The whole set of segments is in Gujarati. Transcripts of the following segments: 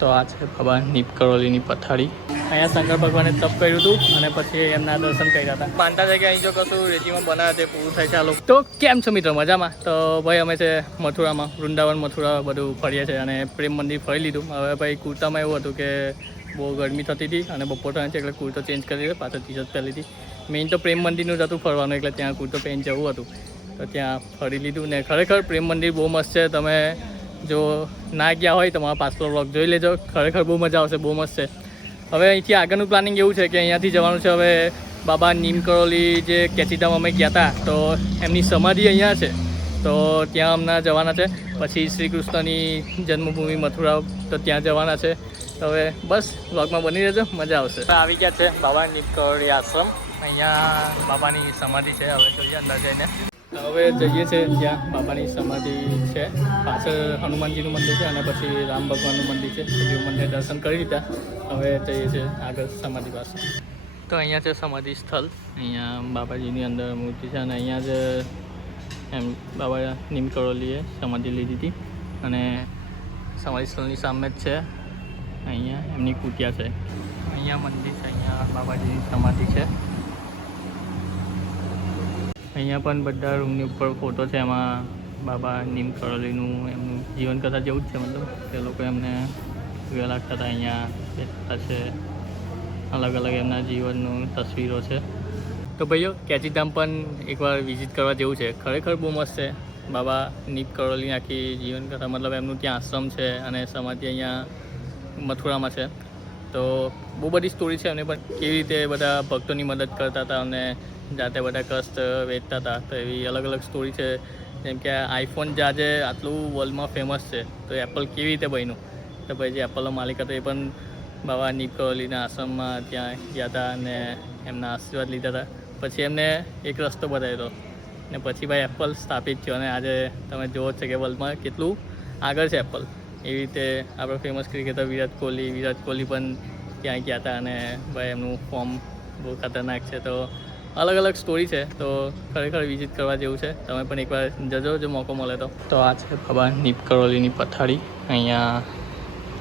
તો આ છે બાબા નીપકરોલીની પથારી. અહીંયા શંકર ભગવાને તપ કર્યું હતું અને પછી એમના દર્શન કર્યા હતા. માનતા છે કે અહીં જો કશું રેતીમાં બનાવે તે પૂરું થાય છે આ લોકો. તો કેમ છો મિત્રો? મજામાં? તો ભાઈ અમે છે મથુરામાં વૃંદાવન મથુરા બધું ફરીએ છીએ અને પ્રેમ મંદિર ફરી લીધું. હવે ભાઈ કુર્તામાં એવું હતું કે બહુ ગરમી થતી હતી અને બપોર થાય છે એટલે કુર્તો ચેન્જ કરી દીધો પાછળ ટી શર્ટ પહેરી હતી મેઇન તો પ્રેમ મંદિરનું જ હતું ફરવાનું એટલે ત્યાં કુર્તો પહેરીને જવું હતું. તો ત્યાં ફરી લીધું ને ખરેખર પ્રેમ મંદિર બહુ મસ્ત છે. તમે જો ના ગયા હોય તો મારા પાછલો બ્લોગ જોઈ લેજો. ખરેખર બહુ મજા આવશે, બહુ મસ્ત છે. હવે અહીંથી આગળનું પ્લાનિંગ એવું છે કે અહીંયાથી જવાનું છે હવે બાબા નીમકરોલી જે કેચીધામ અમે ગયા હતા તો એમની સમાધિ અહીંયા છે. તો ત્યાં હમણાં જવાના છે. પછી શ્રી કૃષ્ણની જન્મભૂમિ મથુરા, તો ત્યાં જવાના છે. હવે બસ બ્લોગમાં બની રહેજો, મજા આવશે. આવી ગયા છે બાબા નીમકરોલી આશ્રમ. અહીંયા બાબાની સમાધિ છે, હવે જોઈએ અંદર જઈને. હવે જઈએ છીએ જ્યાં બાબાની સમાધિ છે. પાછળ હનુમાનજીનું મંદિર છે અને પછી રામ ભગવાનનું મંદિર છે. તો મંદિર દર્શન કરી લીધા. હવે જઈએ છીએ આગળ સમાધિ પાસે. તો અહીંયા છે સમાધિ સ્થળ. અહીંયા બાબાજીની અંદર મૂર્તિ છે અને અહીંયા જ એમ બાબા નીમ કરોલીએ સમાધિ લીધી હતી. અને સમાધિ સ્થળની સામે જ છે. અહીંયા એમની કુટિયા છે. અહીંયા મંદિર છે, અહીંયા બાબાજીની સમાધિ છે. અહીંયા પણ બધા રૂમની ઉપર ફોટો છે, એમાં બાબા નીમ કરોલીનું, એમનું જીવન કથા જેવું જ છે, મતલબ. તે લોકો એમને વહેલા હતા અહીંયા બેઠતા છે. અલગ અલગ એમના જીવનનું તસવીરો છે. તો ભાઈઓ કેચીધામ પણ એકવાર વિઝિટ કરવા જેવું છે. ખરેખર બહુ મસ્ત છે. બાબા નીપ કરોલીની આખી જીવનકથા, મતલબ એમનું ત્યાં આશ્રમ છે અને સમાધિ અહીંયા મથુરામાં છે. તો બહુ બધી સ્ટોરી છે એમને, પણ કેવી રીતે બધા ભક્તોની મદદ કરતા હતા અને જાતે બધા કષ્ટ વેચતા હતા, તો એવી અલગ અલગ સ્ટોરી છે. જેમ કે આઈફોન જે આજે આટલું વર્લ્ડમાં ફેમસ છે, તો એપલ કેવી રીતે બન્યું? તો પછી જે એપલનો માલિક હતો એ પણ બાબા નિકોલીના આશ્રમમાં ત્યાં ગયા હતા અને એમના આશીર્વાદ લીધા હતા. પછી એમને એક રસ્તો બતાવ્યો ને પછી ભાઈ એપલ સ્થાપિત થયો અને આજે તમે જુઓ છે કે વર્લ્ડમાં કેટલું આગળ છે એપલ એવી રીતે આપણે ફેમસ ક્રિકેટર વિરાટ કોહલી વિરાટ કોહલી પણ ત્યાં ગયા હતા અને ભાઈ, એમનું ફોર્મ બહુ ખતરનાક છે. તો અલગ અલગ સ્ટોરી છે. તો ખરેખર વિઝિટ કરવા જેવું છે. તમે પણ એકવાર જજો, જો મોકો મળે તો. તો આ છે બાબા નીપ કરોલીની પથારી. અહીંયા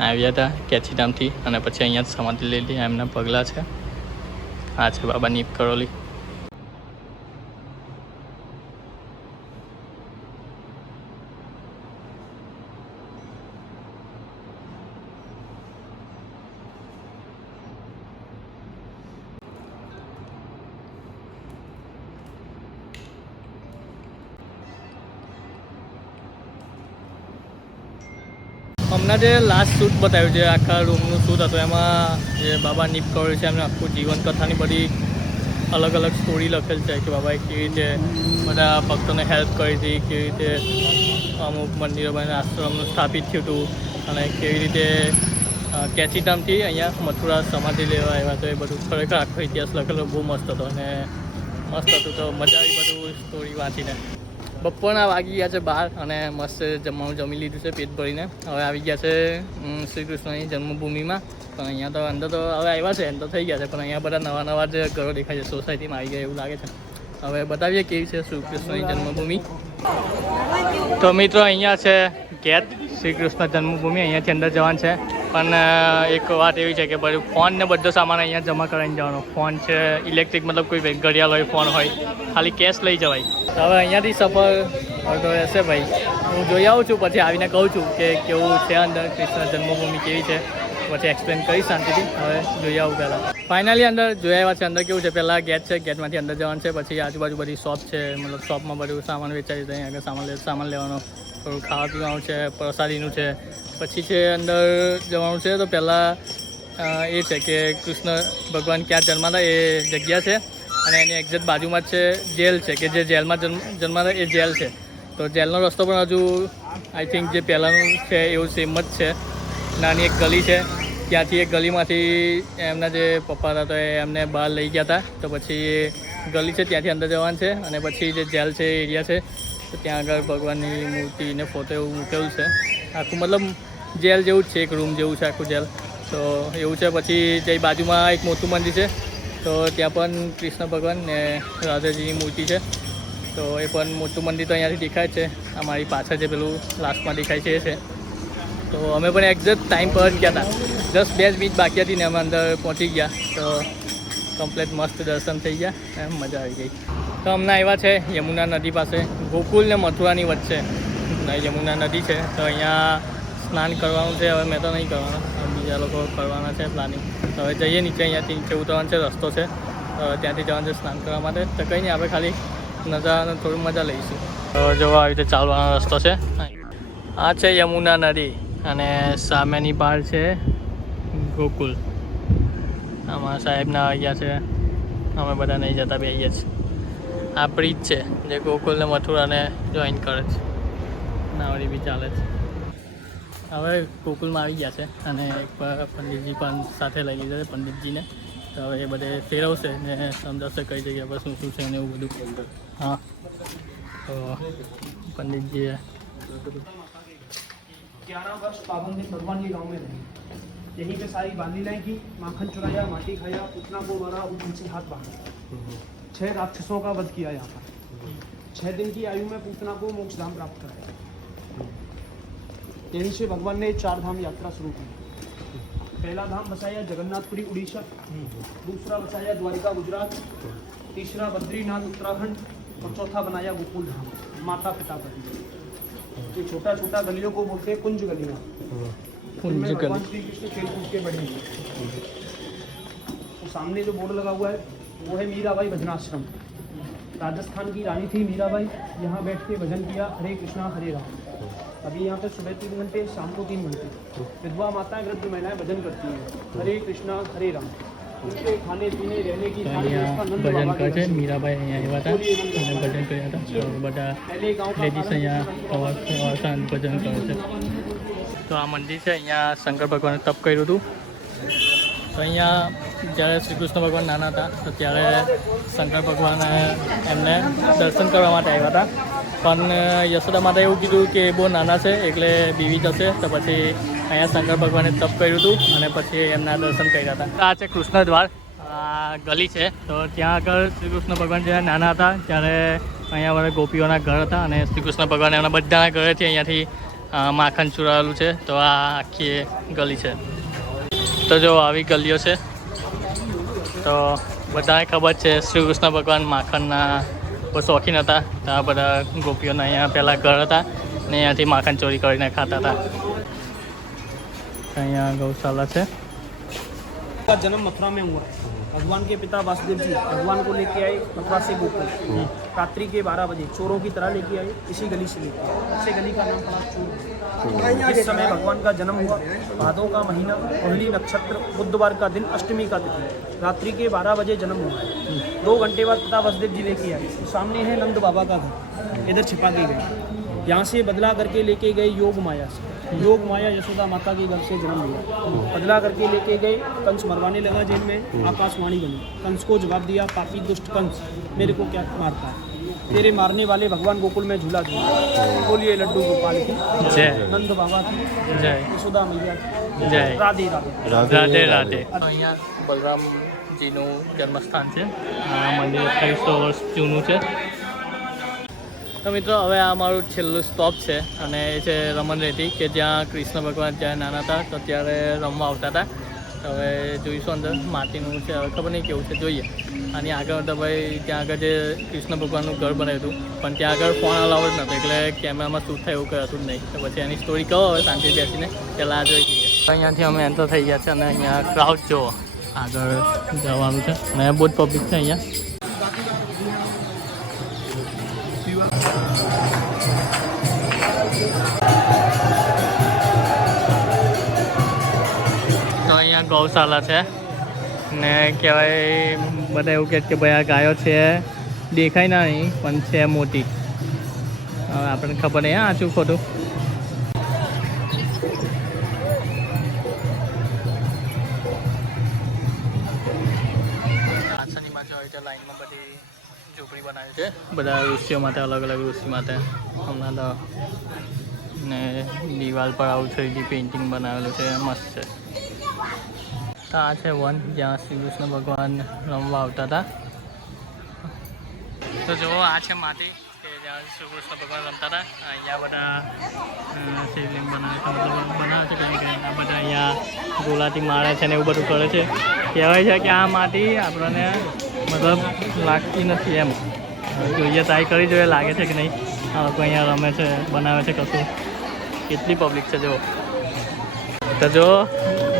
આવ્યા હતા કેચીધામથી અને પછી અહીંયા જ સમાધિ લીધી. એમના પગલાં છે. આ છે બાબા નીપ કરોલી. હમણાં જે લાસ્ટ શૂટ બતાવ્યું છે, આખા રૂમનું શૂટ હતું, એમાં જે બાબા નીપ કરોલી છે એમને આખું જીવન કથાની બધી અલગ અલગ સ્ટોરી લખેલ છે કે બાબાએ કેવી રીતે બધા ભક્તોને હેલ્પ કરી હતી, કેવી રીતે અમુક મંદિરો બને આશ્રમનું સ્થાપિત થયું હતું અને કેવી રીતે કેચીધામથી અહીંયા મથુરા સમાધિ લેવા આવ્યા તો એ બધું ખરેખર આખો ઇતિહાસ લખેલો બહુ મસ્ત હતો અને મસ્ત હતું તો મજા આવી બધું સ્ટોરી વાંચીને. બપોરના વાગી ગયા છે બાર અને મસ્ત જમવાનું જમી લીધું છે પેટ ભરીને. હવે આવી ગયા છે શ્રી કૃષ્ણની જન્મભૂમિમાં. પણ અહીંયા તો અંદર તો હવે આવ્યા છે એમ તો થઈ ગયા છે, પણ અહીંયા બધા નવા નવા જે ઘરો દેખાય છે સોસાયટીમાં આવી ગયા એવું લાગે છે. હવે બતાવીએ કેવી છે શ્રી કૃષ્ણની જન્મભૂમિ. તો મિત્રો, અહીંયા છે ગેટ શ્રી કૃષ્ણ જન્મભૂમિ, અહીંયાથી અંદર જવાનું છે. પણ એક વાત એવી છે કે બધું ફોન ને બધો સામાન અહીંયા જમા કરાવીને જવાનો. ફોન છે, ઇલેક્ટ્રિક મતલબ કોઈ ઘડિયાળ હોય, ફોન હોય, ખાલી કેશ લઈ જવાય. હવે અહીંયાથી સફર અડધો રહેશે ભાઈ. હું જોઈ આવું છું, પછી આવીને કહું છું કે કેવું છે અંદર, કૃષ્ણ જન્મભૂમિ કેવી છે. પછી એક્સપ્લેન કરીશ શાંતિથી. હવે જોઈ આવું પહેલાં. ફાઇનલી અંદર જોયા આવ્યા છે, અંદર કેવું છે? પહેલાં ગેટ છે, ગેટમાંથી અંદર જવાનું છે, પછી આજુબાજુ બધી શોપ છે, મતલબ શોપમાં બધું સામાન વેચાય છે, અહીંયા આગળ સામાન સામાન લેવાનો. થોડું ખાવા પીવાનું છે, પ્રસાદીનું છે. પછી છે અંદર જવાનું છે તો પહેલાં એ છે કે કૃષ્ણ ભગવાન ક્યાં જન્માતા એ જગ્યા છે અને એની એક્ઝેક્ટ બાજુમાં જ છે જેલ છે કે જે જેલમાં જન્મ, જન્માતા એ જેલ છે. તો જેલનો રસ્તો પણ હજુ આઈ થિંક જે પહેલાંનું છે એવું સેમ જ છે. નાની એક ગલી છે, ત્યાંથી એક ગલીમાંથી એમના જે પપ્પા હતા તો એમને બહાર લઈ ગયા હતા તો પછી એ ગલી છે, ત્યાંથી અંદર જવાનું છે અને પછી જે જેલ છે એરિયા છે તો ત્યાં આગળ ભગવાનની મૂર્તિ ને ફોટો એવું મૂકેલું છે. આખું મતલબ જેલ જેવું જ છે, એક રૂમ જેવું છે આખું જેલ. તો એવું છે, પછી જે બાજુમાં એક મોટું મંદિર છે. તો ત્યાં પણ કૃષ્ણ ભગવાન ને રાધાજીની મૂર્તિ છે. તો એ પણ મોટું મંદિર તો અહીંયાથી દેખાય છે. અમારી પાછળ જે પેલું લાસ્ટમાં દેખાય છે એ છે. તો અમે પણ એક્ઝેક્ટ ટાઈમ પર ગયા હતા જસ્ટ બે જ મિનિટ બાકી હતી ને અમે અંદર પહોંચી ગયા. તો કમ્પ્લેટ મસ્ત દર્શન થઈ ગયા એમ મજા આવી ગઈ. તો અમને આવ્યા છે યમુના નદી પાસે. ગોકુલ ને મથુરાની વચ્ચે. યમુના નદી છે. તો અહીંયા સ્નાન કરવાનું છે. હવે મેં તો નહીં કરવાનું. બીજા લોકો કરવાના છે પ્લાનિંગ તો હવે જઈએ નીચે અહીંયાથી. નીચે ઉતરવાનો છે રસ્તો છે. ત્યાંથી જવાનું છે સ્નાન કરવા માટે. તો કંઈ નહીં, આપણે ખાલી નજારાને થોડું મજા લઈશું. તો જોવા આવી રીતે ચાલવાનો રસ્તો છે. આ છે યમુના નદી અને સામેની પાર છે ગોકુલ. આમાં સાહેબના આવ્યા છે અમે બધા નહીં જતા બે જ આ બ્રિજ છે જે ગોકુલ ને મથુરાને જોઈન કરે છે નાવડી બી ચાલે છે હવે ગોકુલમાં આવી ગયા છે અને એક પ- પંડિતજી પણ સાથે લઈ લીધા છે પંડિતજીને તો હવે એ બધે ફેરવશે ને સમજાવશે કઈ જગ્યા પર શું શું છે ને એવું બધું હા તો પંડિતજીએ ग्यारह वर्ष पाबंदी भगवान के गांव में रहे यहीं पे सारी बालीलाएँ की, माखन चुराया, माटी खाया, उतना को मारा उनसे हाथ बांधा। छह राक्षसों का वध किया यहाँ पर। छह दिन की आयु में पूतना को मोक्ष धाम प्राप्त कराया। यहीं से भगवान ने चार धाम यात्रा शुरू की। पहला धाम बसाया जगन्नाथपुरी, उड़ीसा। दूसरा बसाया द्वारिका, गुजरात। तीसरा बद्रीनाथ, उत्तराखंड। और चौथा बनाया गोकुल धाम माता पिता पर ये छोटा छोटा गलियों को बोलते हैं कुंज गलियाँ। कुंज इनमें भगवान गली श्री कृष्ण खेल कूद के बढ़े हैं तो सामने जो बोर्ड लगा हुआ है वो है मीराबाई भजनाश्रम राजस्थान की रानी थी मीराबाई यहाँ बैठ के भजन किया हरे कृष्णा हरे राम अभी यहाँ पे सुबह तीन घंटे शाम को तीन घंटे विधवा माताएं वृद्ध महिलाएं भजन करती हैं हरे कृष्णा हरे राम उनके खाने पीने रहने की તો सारी અહીંયા व्यवस्था नंद ભજન बाबा કરે की છે तरफ से। મીરાબાઈ અહીંયા આવ્યા હતા અને ભજન કર્યા હતા તો બધા पहले गांव का લેડીઝ અહીંયા સવાર સવાર સાંજ ભજન કરે છે તો આ મંદિર છે. અહીંયા શંકર ભગવાને તપ કર્યું હતું. તો અહીંયા જ્યારે શ્રી કૃષ્ણ ભગવાન નાના હતા, તો ત્યારે શંકર ભગવાને એમને દર્શન કરવા માટે આવ્યા હતા. પણ યશોદા માતા એવું કીધું કે બહુ નાના છે, એટલે બીવી જશે તો પછી અહીંયા શંકર ભગવાને તપ કર્યું હતું અને પછી એમના દર્શન કર્યા હતા. આ છે કૃષ્ણ દ્વાર. આ ગલી છે. તો ત્યાં આગળ શ્રી કૃષ્ણ ભગવાન જ્યારે નાના હતા, ત્યારે અહીંયા બધા ગોપીઓના ઘર હતા અને શ્રી કૃષ્ણ ભગવાન એમના બધાના ઘરેથી અહીંયાથી માખણ ચૂરાયેલું છે, તો આ આખી ગલી છે. તો જો આવી ગલીઓ છે, તો બધાને ખબર છે, શ્રી કૃષ્ણ ભગવાન માખણના બહુ શોખીન હતા. તો આ બધા ગોપીઓના અહીંયા પહેલાં ઘર હતા ને અહીંયાથી માખણ ચોરી કરીને ખાતા હતા. અહીંયા ગૌશાલા છે. જન્મ મથુરા મેં હુઆ भगवान के पिता वासुदेव जी भगवान को लेके आए, मथुरा से गोकुल। रात्रि के 12 बजे चोरों की तरह लेके आए, इसी गली से लेके आए। इसे गली का नाम पड़ा चोर। इस समय भगवान का जन्म हुआ। भादों का महीना रोहिणी नक्षत्र, बुधवार का दिन, अष्टमी का तिथि। रात्रि के 12 बजे जन्म हुआ। दो घंटे बाद पिता वासुदेव जी लेके आए। सामने है नंद बाबा का घर। इधर छिपा के गए यहाँ से बदला करके लेके गए योग माया से योग माया यशोदा माता के घर से जन्म लिया बदला करके लेके गए कंस मरवाने लगा जेल में आकाशवाणी बनी कंस को जवाब दिया पापी दुष्ट कंस मेरे को क्या मारता है तेरे मारने वाले भगवान गोकुल में झूला झूला बोलिए लड्डू गोपाल की જય नंद बाबा की જય यशोदा मैया की જય राधे राधे રાધે રાધે અહીંયા બલરામજીનું જન્મસ્થાન છે આ મંદિર અઠ્યાવીસો વર્ષ જૂનું છે તો મિત્રો, હવે આ મારું છેલ્લું સ્ટોપ છે અને એ છે રમણ રેતી, કે જ્યાં કૃષ્ણ ભગવાન જ્યારે નાના હતા, તો ત્યારે રમવા આવતા હતા. હવે જોઈશું અંદર, માટીનું છે, હવે ખબર નહીં કેવું છે, જોઈએ. આની આગળ તો ભાઈ, ત્યાં આગળ જે કૃષ્ણ ભગવાનનું ઘર બનાવ્યું હતું, પણ ત્યાં આગળ ફોન અલાવ જ નહોતો, એટલે કેમેરામાં શૂટ થાય એવું કંઈ હતું નહીં. તો પછી એની સ્ટોરી કહો હવે, શાંતિ બેસીને પહેલાં આ જોઈ જઈએ અહીંયાથી અમે એન્ટર થઈ ગયા છે અને અહીંયા ક્રાઉડ જુઓ આગળ જવાનું છે. અને બહુ જ પબ્લિક છે અહીંયા. અહીંયા ગૌશાલા છે. ને કહેવાય બધા એવું કહે કે ભાઈ આ ગાયો છે દેખાય ના નહીં પણ છે મોટી. હવે આપણને ખબર નહીં હા આચું ખોટું? લાઈનમાં બધી ઝૂંપડી બનાવી છે. બધા ઋષિઓ માટે અલગ અલગ ઋષિ માટે. હમણાં તો ને દિવાલ પર આવું થ્રીડી પેઇન્ટિંગ બનાવેલું છે મસ્ત છે. તો આ છે વન, જ્યાં શ્રી કૃષ્ણ ભગવાન રમવા આવતા હતા. તો જુઓ, આ છે માટી કે જ્યાં શ્રી કૃષ્ણ ભગવાન રમતા હતા. અહીંયા બધા શિવલિંગ બનાવે બનાવે છે કંઈ કંઈ બધા અહીંયા ગોલાથી મારે છે ને એવું બધું કરે છે. કહેવાય છે કે આ માટી આપણને મતલબ લાગતી નથી એમ. જોઈએ ટ્રાય કરી જોઈએ, લાગે છે કે નહીં. આ લોકો અહીંયા રમે છે, બનાવે છે કશું. કેટલી પબ્લિક છે જો તો જો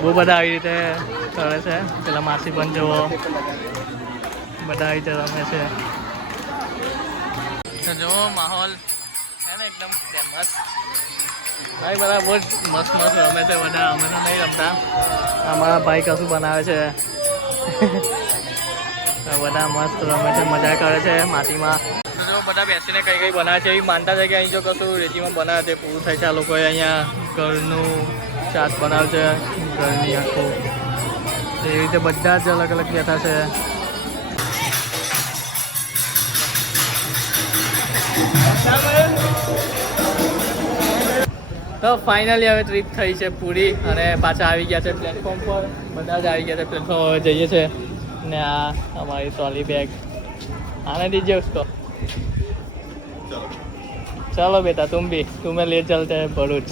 બહુ બધા આવી રીતે કરે છે. પેલા માસી પણ જુઓ. બધા આવી રીતે રમે છે. જુઓ, માહોલ છે ને એકદમ ફેમસ ભાઈ, બધા બહુ મસ્ત મસ્ત રમે છે બધા. અમે તો નહીં રમતા. અમારા ભાઈ કશું બનાવે છે. બધા મસ્ત રમે છે, મજા કરે છે માટીમાં. જો બધા બેસીને કઈ કઈ બનાવે છે એવી માનતા છે કે અહીં જો કશું રેતીમાં બનાવે તે પૂરું થાય છે આ લોકોએ અહીંયા ઘરનું ચાટ બનાવશે ઘરની આખું. એવી રીતે બધા જ અલગ અલગ કહેતા છે. તો ફાઇનલી હવે ટ્રીપ થઈ છે પૂરી અને પાછા આવી ગયા છે પ્લેટફોર્મ પર. બધા જ આવી ગયા છે પ્લેટફોર્મ હવે જઈએ છે ને આ અમારી ટ્રોલી બેગ આને દીજે ઉસકો ચલો. બેટા તું બી. તું મેં લે ચલતે ભરૂચ.